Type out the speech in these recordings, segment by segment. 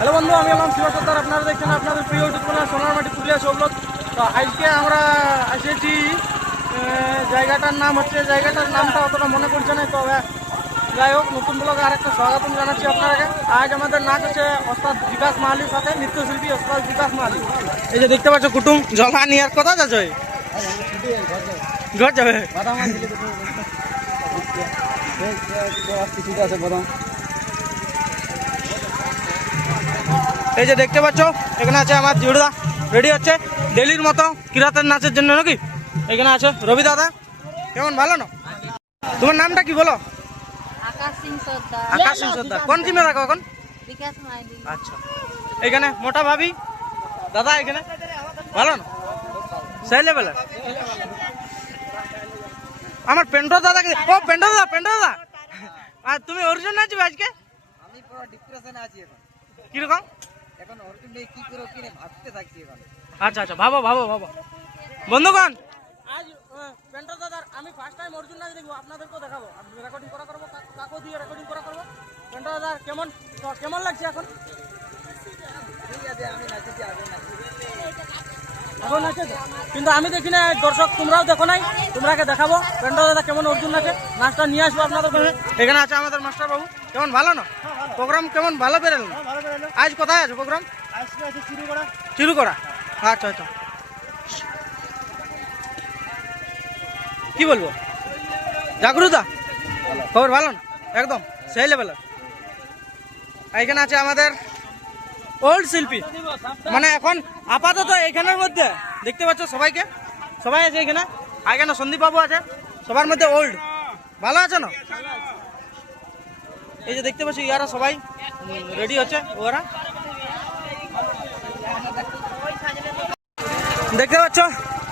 Hello বন্ধু, আমি আমার শিব সর্দার। আপনারা দেখছেন আপনাদের প্রিয় ইউটিউব চ্যানেল সোনার মাটি পুরুলিয়া সবলক। তো আজকে আমরা এসেছি জায়গাটার নামটা অতটা মনে করছে না, তবে যাই হোক নতুন ব্লগে আরেকটা স্বাগতম জানাচ্ছি আপনাকে। আজ আমাদের নাচ হচ্ছে ওস্তাদ বিকাশ মাহালির সাথে, নৃত্যশিল্পী ওস্তাদ বিকাশ মাহালি। এই যে দেখতে পাচ্ছ কুটুম জলা নিয়ার কথা যাচ্ছ ঘর যাবে। এই যে দেখতে পাচ্ছ এখানে আছে আমার জিউড়া, রেডি হচ্ছে ডেলির মতো কিরাতের নাচের জন্য নাকি। এখানে আছে রবি দাদা, কেমন ভালো না? তোমার নামটা কি বলো? আকাশ সিং সর্দার। আকাশ সিং সর্দার। কোন টিমে রাখো এখন? বিকাশ মাইলি। আচ্ছা, এখানে মোটা ভাবি দাদা, এখানে ভালো না? সেই লেভেলের আমার পেন্টো দাদা। ও পেন্টো দাদা, আর তুমি অর্জুন নাচবে আজকে? আমি পুরো ডিপ্রেশনে আছি এখন। কিরকম? এখন অর্জুন নেই, কি করব কি না ভাবতে থাকছি এখন। আচ্ছা আচ্ছা, ভাবো বন্ধুগণ। আজ পেন্টো দাদার আমি ফার্স্ট টাইম অর্জুন নাচ দেখবো, আপনাদেরকেও দেখাবো। রেকর্ডিং করা করবো, কাকু দিয়ে রেকর্ডিং করা করবো। পেন্টো দাদার কেমন লাগছে এখন? ঠিক আছে, আমি নাচেছি আগে নাচি। এখন নাচে কিন্তু আমি দেখি না, দর্শক তোমরাও দেখো নাই, তোমরাকে দেখাবো পেন্টো দাদা কেমন অর্জুন নাচে। নাচটা নিয়ে আসবো আপনাদের কাছে। এখানে আছে আমাদের মাস্টার বাবু, কেমন ভালো না? প্রোগ্রাম কেমন ভালো বেরোলো? আজ কোথায় আছে প্রোগ্রাম? চিরুকড়া। আচ্ছা আচ্ছা, কি বলবো, জাগরুদা খবর ভালো না? একদম সেই লেভেলের। এখানে আছে আমাদের ওল্ড শিল্পী, মানে এখন আপাতত এখানের মধ্যে দেখতে পাচ্ছ সবাই আছে এখানে। আর এখানে সন্দীপ বাবু আছে, সবার মধ্যে ওল্ড। ভালো আছে না? এই যে দেখতে পাচ্ছ ইয়ারা সবাই রেডি হচ্ছে। ওরা দেখতে পাচ্ছ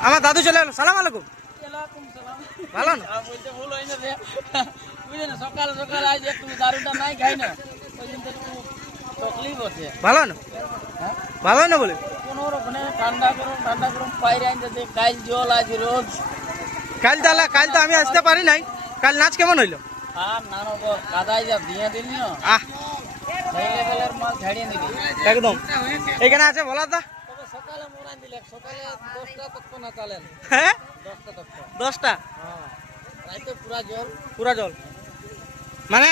আমার দাদু চলে এলো। সালাম আলাইকুম। ভালো না? সকাল সকাল আজ একটু দারুটা নাই খাই না, ওই জন্য একটু তকলিফ হচ্ছে। ভালো না? ভালো না বলে কোনো রকমে ঠান্ডা গরম বাইরে আনতে কাল জল আজ রোদ। কাল তো আমি আসতে পারি নাই। কাল নাচ কেমন হইলো? আর নানো তো কাদাই যা দিয়ে দিলি না, আহ সেই লেভেলের মাল ঝাড়িয়ে নিবি একদম। এখানে আছে ভোলাদা। তবে সকালে মোরাই দিলে, সকালে 10টা তক না চালেন। হ্যাঁ 10টা তক। 10টা হ্যাঁ, রাইতে পুরা জল। মানে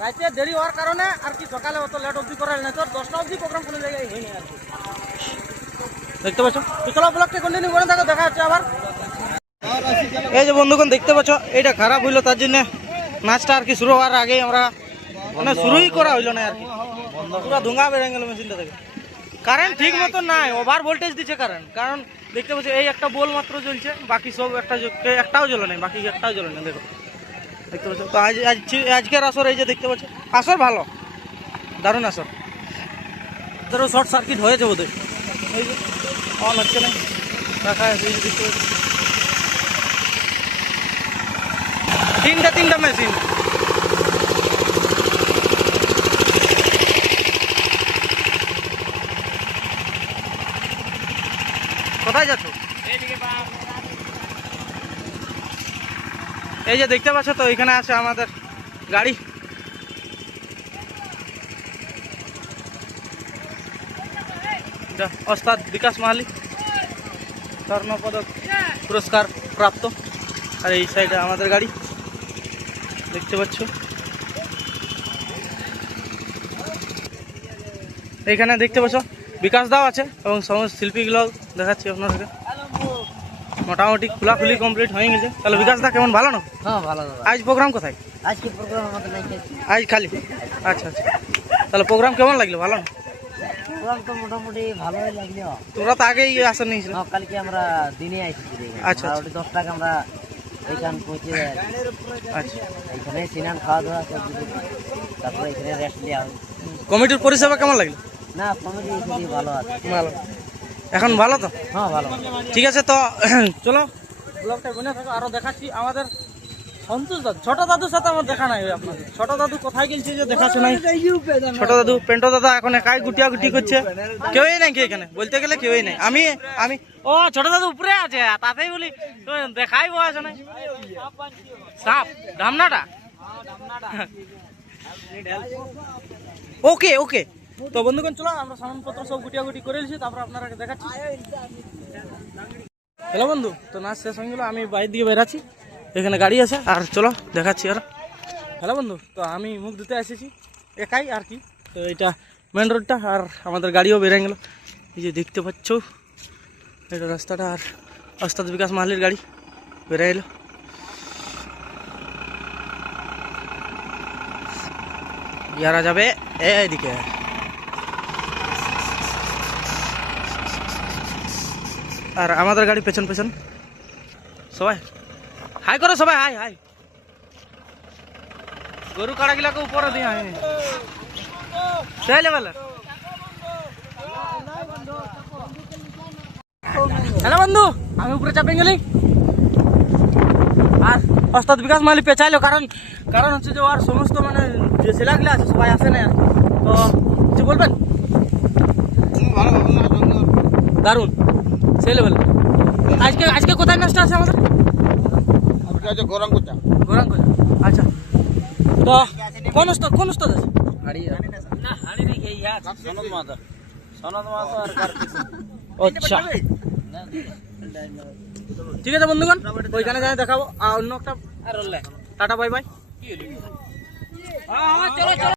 রাইতে দেরি হওয়ার কারণে আর কি সকালে অত লেট অবধি করা না, তো 10টা অবধি প্রোগ্রাম কোনো জায়গায় হয়নি আর কি। দেখতে পাচ্ছ চলো ব্লগটা কন্টিনিউ করে থাকো, দেখা হচ্ছে আবার। এই যে বন্ধুগণ দেখতে পাচ্ছ এইটা খারাপ হইলো, তার জন্য নাচটা আর কি শুরু হওয়ার আগেই আমরা মানে শুরুই করা হইলো না আর কি। পুরো ধোঁয়া বেড়ে গেল মেশিনটা থেকে। কারেন্ট ঠিক মতো নাই, ওভার ভোল্টেজ দিচ্ছে কারেন্ট। কারণ দেখতে পাচ্ছ এই একটা বল মাত্র জ্বলছে, বাকি সব একটাও জ্বলে নেই, বাকি একটাও জ্বলে নেই। দেখো দেখতে পাচ্ছ তো আজকের আসর এই যে দেখতে পাচ্ছ, আসর ভালো, দারুণ আসর। ধরো শর্ট সার্কিট হয়েছে বোধহয়, এই যে অন হচ্ছে না, রাখা আছে। এই যে দেখতে পাচ্ছ তিনটা মেশিন। কোথায় যাচ্ছ? এই যে দেখতে পাচ্ছ তো এখানে আছে আমাদের গাড়ি। ওস্তাদ বিকাশ মাহালি, স্বর্ণপদক পুরস্কার প্রাপ্ত। আর এই সাইডে আমাদের গাড়ি দেখতে পাচ্ছ। এইখানে দেখতে পাচ্ছ বিকাশ দাও আছে এবং সমস্ত শিল্পীগুলো দেখাচ্ছি আপনাদেরকে। মোটামুটি খোলাখুলি কমপ্লিট হয়ে গেছে। তাহলে বিকাশ দা কেমন ভালো না? হ্যাঁ ভালো দাদা। আজ প্রোগ্রাম কোথায়? আজকে প্রোগ্রাম আমাদের নাই, আজ খালি। আচ্ছা আচ্ছা, তাহলে প্রোগ্রাম কেমন লাগলো? ভালো না? প্রোগ্রাম তো মোটামুটি ভালোই লাগলো। তোমরা তো আগেই আসন নিয়েছিল। হ্যাঁ, কালকে আমরা দিনে আইছি। আচ্ছা, মোটামুটি 10 টাকা আমরা এইখান পৌঁছে যাই। আচ্ছা, এখানে স্নান খাওয়া দাওয়া সব কিছু, তারপরে এখানে রেস্ট নেওয়া। কমিটির পরিষেবা কেমন লাগলো? না, কমিটি খুবই ভালো আছে। ভালো, এখন ভালো তো? হ্যাঁ ভালো। ঠিক আছে, তো চলো ব্লগটা বনে থাকো, আরো দেখাচ্ছি আমাদের সন্তোষ দাদু। ছোট দাদুর সাথে আমার দেখা নাই আপনাদের। ছোট দাদু কোথায় গেছে যে দেখাচ্ছে নাই। ছোট দাদু পেন্টো দাদা এখন একাই গুটি করছে, কেউই নাই কি এখানে, বলতে গেলে কেউই নাই। আমি ও ছোট দাদু উপরে আছে, তাতেই বলি দেখাই বয়স নাই। সাপ ধামনাটা। ওকে তো বন্ধুগণ চলো আমরা সামানপত্র সব গুটিয়াগুটি করে নিয়েছি, তারপর আপনারা দেখাচ্ছি। হ্যালো বন্ধু, তো নাচ শেষ হয়ে গেল, আমি বাইরের দিকে বেরাচ্ছি, এখানে গাড়ি আছে, আর চলো দেখাচ্ছি আর। হ্যালো বন্ধু, তো আমি মুখ ধুতে এসেছি একাই আর কি। তো এটা মেন রোডটা, আর আমাদের গাড়িও বেরিয়ে গেল, এই যে দেখতে পাচ্ছ এটা রাস্তাটা, আর ওস্তাদ বিকাশ মাহালির গাড়ি বেরিয়ে এলো। ইয়ারা যাবে এইদিকে, আর আমাদের গাড়ি পেছন পেছন। সবাই হাই করো, সবাই হাই হাই। গরু কাড়া গিলাকে উপরে দিয়ে হাই সেই লেভেল। হ্যালো বন্ধু, আমি উপরে চাপে গেলি, আর ওস্তাদ বিকাশ মালি পেঁচাইলো, কারণ হচ্ছে যে ওর সমস্ত মানে যে ছেলেগুলো আছে সবাই আসে না আর কি। তো কিছু বলবেন? দারুণ, সেই লেভেল। আজকে কোথায় নাচটা আছে আমাদের? গৌরাঙ্গ কোচা। আচ্ছা, তো কোন উস্তাদ আছে? আচ্ছা ঠিক আছে বন্ধুগণ, ওইখানে যাই দেখাবো। আর অন্য একটা টাটা বাই বাই।